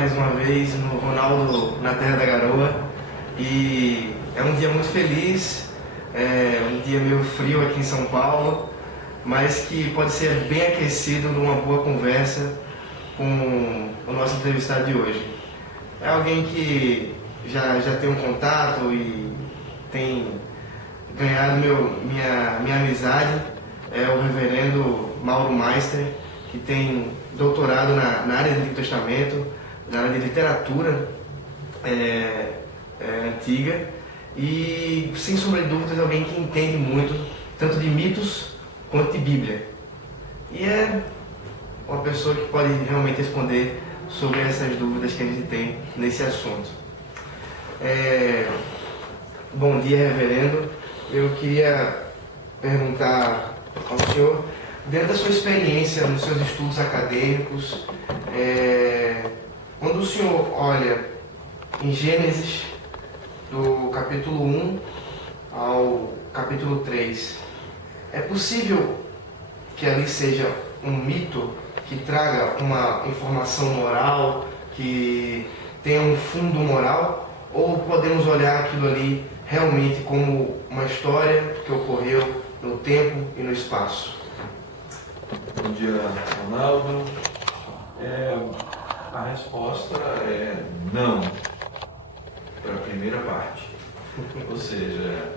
mais uma vez no Ronaldo na Terra da Garoa e é um dia muito feliz, um dia meio frio aqui em São Paulo, mas que pode ser bem aquecido numa boa conversa com o nosso entrevistado de hoje. É alguém que já tem um contato e tem ganhado minha amizade, é o reverendo Mauro Meister, que tem doutorado na área do Antigo Testamento, na área de literatura antiga e, sem sombra de dúvidas, é alguém que entende muito, tanto de mitos quanto de Bíblia. E é uma pessoa que pode realmente responder sobre essas dúvidas que a gente tem nesse assunto. Bom dia, reverendo. Eu queria perguntar ao senhor, dentro da sua experiência nos seus estudos acadêmicos, quando o senhor olha em Gênesis, do capítulo 1 ao capítulo 3, é possível que ali seja um mito que traga uma informação moral, que tenha um fundo moral, ou podemos olhar aquilo ali realmente como uma história que ocorreu no tempo e no espaço? Bom dia, Ronaldo. A resposta é não, para a primeira parte. Ou seja,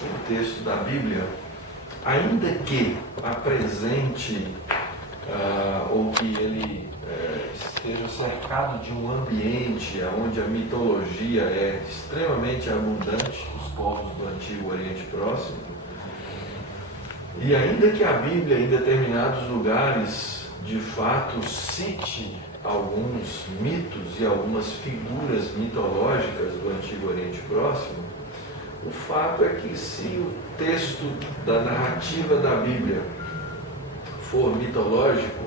o texto da Bíblia, ainda que apresente ou que ele esteja cercado de um ambiente onde a mitologia é extremamente abundante, os povos do Antigo Oriente Próximo, e ainda que a Bíblia, em determinados lugares, de fato cite alguns mitos e algumas figuras mitológicas do Antigo Oriente Próximo, o fato é que se o texto da narrativa da Bíblia for mitológico,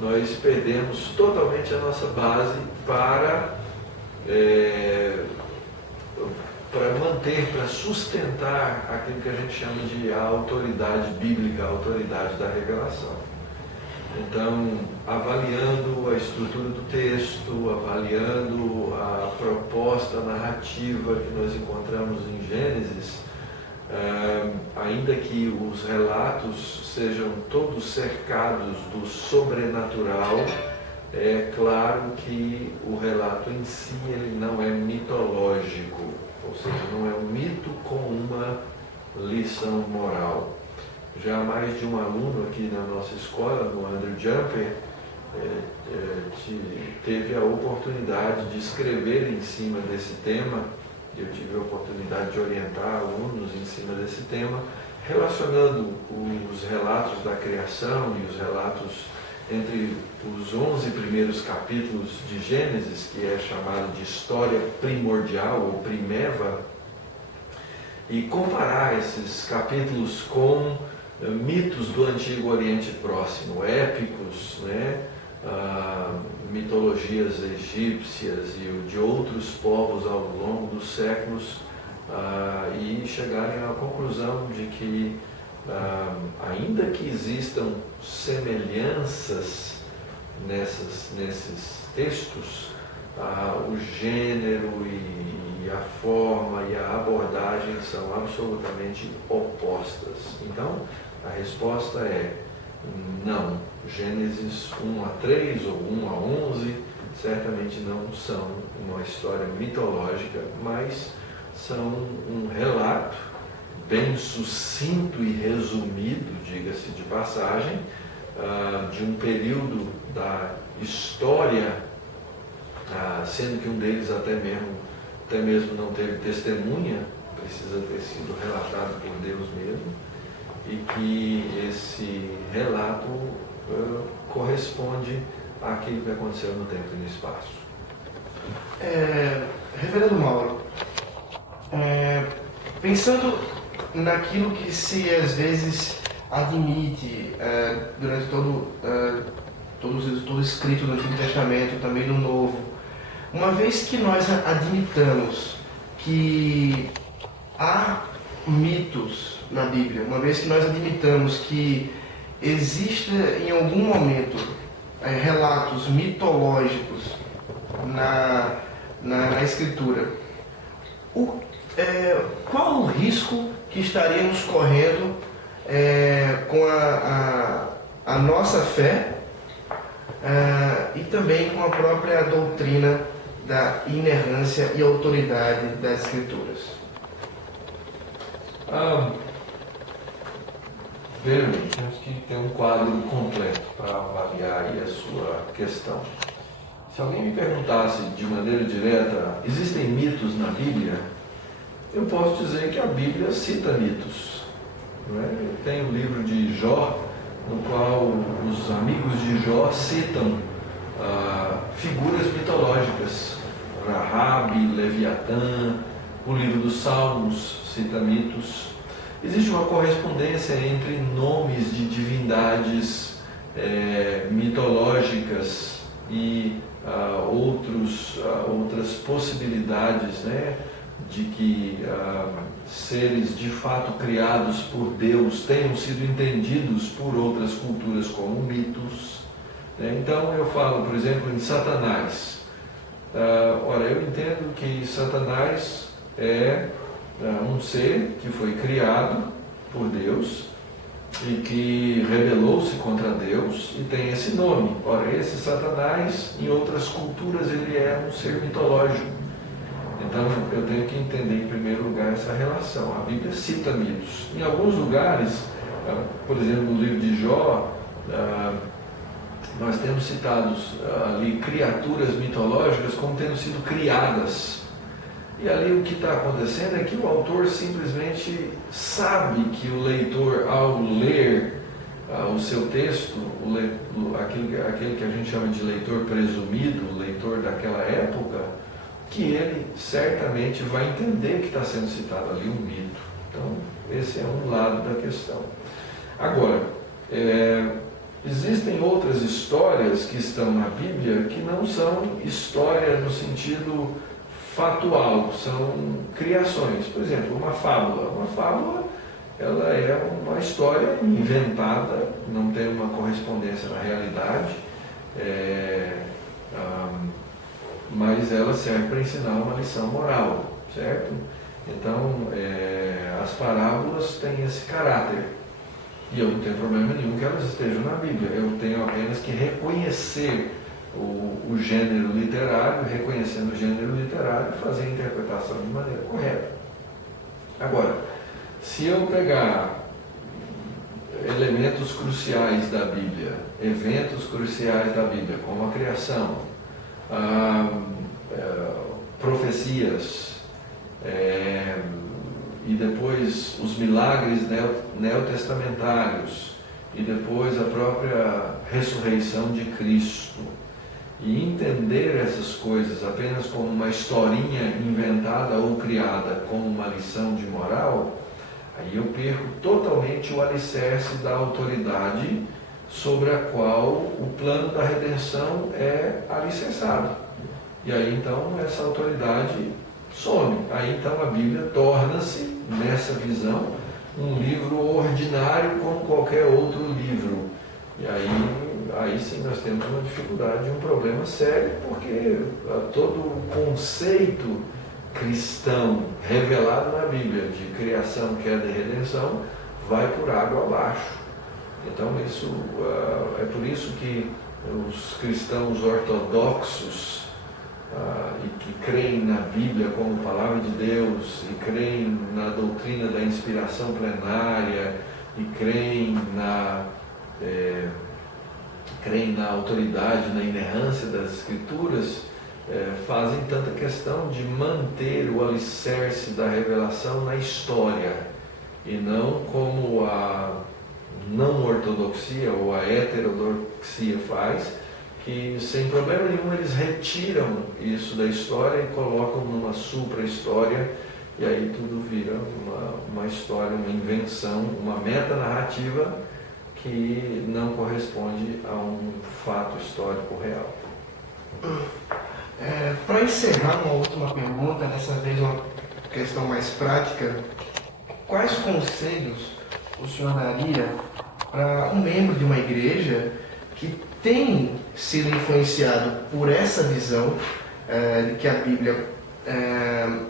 nós perdemos totalmente a nossa base para manter, para sustentar aquilo que a gente chama de a autoridade bíblica, a autoridade da revelação. Então, avaliando a estrutura do texto, avaliando a proposta narrativa que nós encontramos em Gênesis, ainda que os relatos sejam todos cercados do sobrenatural, é claro que o relato em si ele não é mitológico, ou seja, não é um mito com uma lição moral. Já mais de um aluno aqui na nossa escola, no Andrew Jumper, teve a oportunidade de escrever em cima desse tema. Eu tive a oportunidade de orientar alunos em cima desse tema, relacionando os relatos da criação e os relatos entre os 11 primeiros capítulos de Gênesis, que é chamado de história primordial ou primeva, e comparar esses capítulos com mitos do Antigo Oriente Próximo, épicos, mitologias egípcias e de outros povos ao longo dos séculos, e chegarem à conclusão de que, ainda que existam semelhanças nesses textos, o gênero e a forma e a abordagem são absolutamente opostas. Então, a resposta é não. Gênesis 1 a 3 ou 1 a 11 certamente não são uma história mitológica, mas são um relato bem sucinto e resumido, diga-se de passagem, de um período da história, sendo que um deles até mesmo não teve testemunha, precisa ter sido relatado por Deus mesmo, e que esse relato corresponde àquilo que aconteceu no tempo e no espaço. Reverendo Mauro, pensando naquilo que se às vezes admite durante todo o escrito do Antigo Testamento, também no Novo, uma vez que nós admitamos que há mitos na Bíblia, uma vez que nós admitamos que existe em algum momento relatos mitológicos na Escritura. Qual o risco que estaríamos correndo com a nossa fé e também com a própria doutrina da inerrância e autoridade das Escrituras? Veja bem, temos que ter um quadro completo para avaliar aí a sua questão. Se alguém me perguntasse de maneira direta, existem mitos na Bíblia? Eu posso dizer que a Bíblia cita mitos. Não é? Eu tenho um livro de Jó, no qual os amigos de Jó citam figuras mitológicas. Rahabe, Leviatã, o livro dos Salmos cita mitos. Existe uma correspondência entre nomes de divindades mitológicas e outras possibilidades, né, de que seres de fato criados por Deus tenham sido entendidos por outras culturas como mitos. Né? Então eu falo, por exemplo, em Satanás. Ora, eu entendo que Satanás é um ser que foi criado por Deus e que rebelou-se contra Deus e tem esse nome. Ora, esse Satanás, em outras culturas, ele é um ser mitológico. Então, eu tenho que entender, em primeiro lugar, essa relação. A Bíblia cita mitos. Em alguns lugares, por exemplo, no livro de Jó, nós temos citados ali criaturas mitológicas como tendo sido criadas. E ali o que está acontecendo é que o autor simplesmente sabe que o leitor, ao ler o seu texto, aquele que a gente chama de leitor presumido, o leitor daquela época, que ele certamente vai entender que está sendo citado ali um mito. Então, esse é um lado da questão. Agora, existem outras histórias que estão na Bíblia que não são histórias no sentido fatual, são criações. Por exemplo, uma fábula. Uma fábula, ela é uma história inventada, não tem uma correspondência na realidade, mas ela serve para ensinar uma lição moral, certo? Então, as parábolas têm esse caráter. E eu não tenho problema nenhum que elas estejam na Bíblia. Eu tenho apenas que reconhecer o gênero literário, reconhecendo o gênero literário, fazer a interpretação de maneira correta. Agora, se eu pegar elementos cruciais da Bíblia, eventos cruciais da Bíblia, como a criação, profecias, e depois os milagres neotestamentários, e depois a própria ressurreição de Cristo, e entender essas coisas apenas como uma historinha inventada ou criada como uma lição de moral, aí eu perco totalmente o alicerce da autoridade sobre a qual o plano da redenção é alicerçado. E aí então essa autoridade some. Aí então a Bíblia torna-se, nessa visão, um livro ordinário como qualquer outro livro. E aí sim nós temos uma dificuldade, um problema sério, porque todo o conceito cristão revelado na Bíblia de criação, queda e redenção vai por água abaixo. Então isso é por isso que os cristãos ortodoxos e que creem na Bíblia como palavra de Deus, e creem na doutrina da inspiração plenária, e creem na autoridade, na inerrância das Escrituras, fazem tanta questão de manter o alicerce da revelação na história, e não como a não ortodoxia ou a heterodoxia faz, que sem problema nenhum eles retiram isso da história e colocam numa supra-história, e aí tudo vira uma história, uma invenção, uma metanarrativa que não corresponde a um fato histórico real. Para encerrar, uma última pergunta, dessa vez uma questão mais prática: quais conselhos o senhor daria para um membro de uma igreja que tem sido influenciado por essa visão de que a Bíblia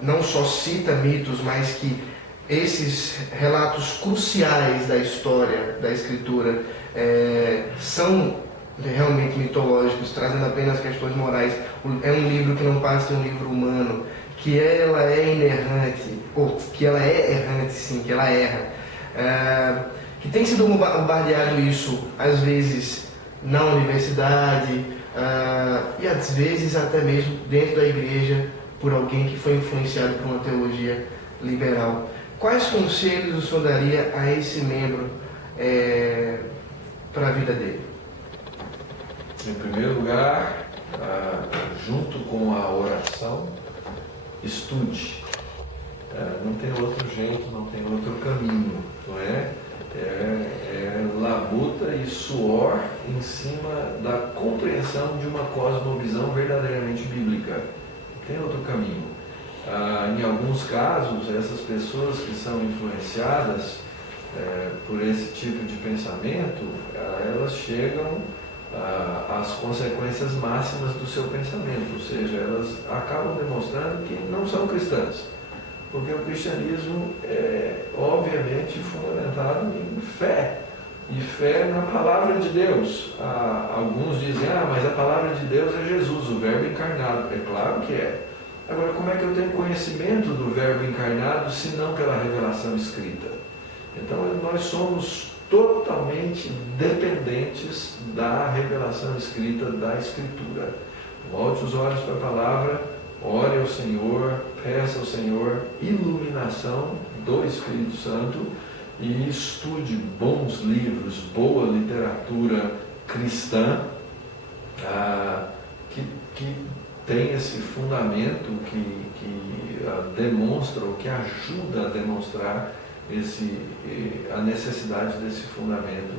não só cita mitos, mas que esses relatos cruciais da história, da Escritura, são realmente mitológicos, trazendo apenas questões morais. É um livro que não passa de um livro humano, que ela é inerrante, ou que ela é errante, sim, que ela erra. Que tem sido bombardeado isso, às vezes, na universidade, e às vezes até mesmo dentro da igreja, por alguém que foi influenciado por uma teologia liberal. Quais conselhos o senhor daria a esse membro para a vida dele? Em primeiro lugar, junto com a oração, estude. Não tem outro jeito, não tem outro caminho, não é? Labuta e suor em cima da compreensão de uma cosmovisão verdadeiramente bíblica. Não tem outro caminho. Em alguns casos, essas pessoas que são influenciadas por esse tipo de pensamento, elas chegam às consequências máximas do seu pensamento, ou seja, elas acabam demonstrando que não são cristãs, porque o cristianismo é obviamente fundamentado em fé, e fé na palavra de Deus. Alguns dizem, mas a palavra de Deus é Jesus, o verbo encarnado. É claro que é. Agora, como é que eu tenho conhecimento do verbo encarnado, se não pela revelação escrita? Então, nós somos totalmente dependentes da revelação escrita da Escritura. Volte os olhos para a palavra, ore ao Senhor, peça ao Senhor iluminação do Espírito Santo e estude bons livros, boa literatura cristã, que tem esse fundamento que demonstra, ou que ajuda a demonstrar a necessidade desse fundamento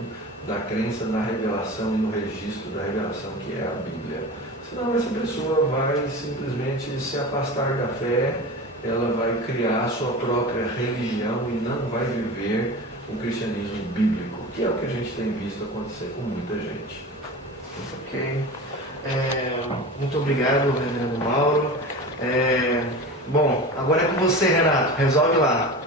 da crença na revelação e no registro da revelação que é a Bíblia. Senão essa pessoa vai simplesmente se afastar da fé, ela vai criar a sua própria religião e não vai viver o cristianismo bíblico, que é o que a gente tem visto acontecer com muita gente. Ok. Muito obrigado, reverendo Mauro. Bom, agora é com você, Renato. Resolve lá.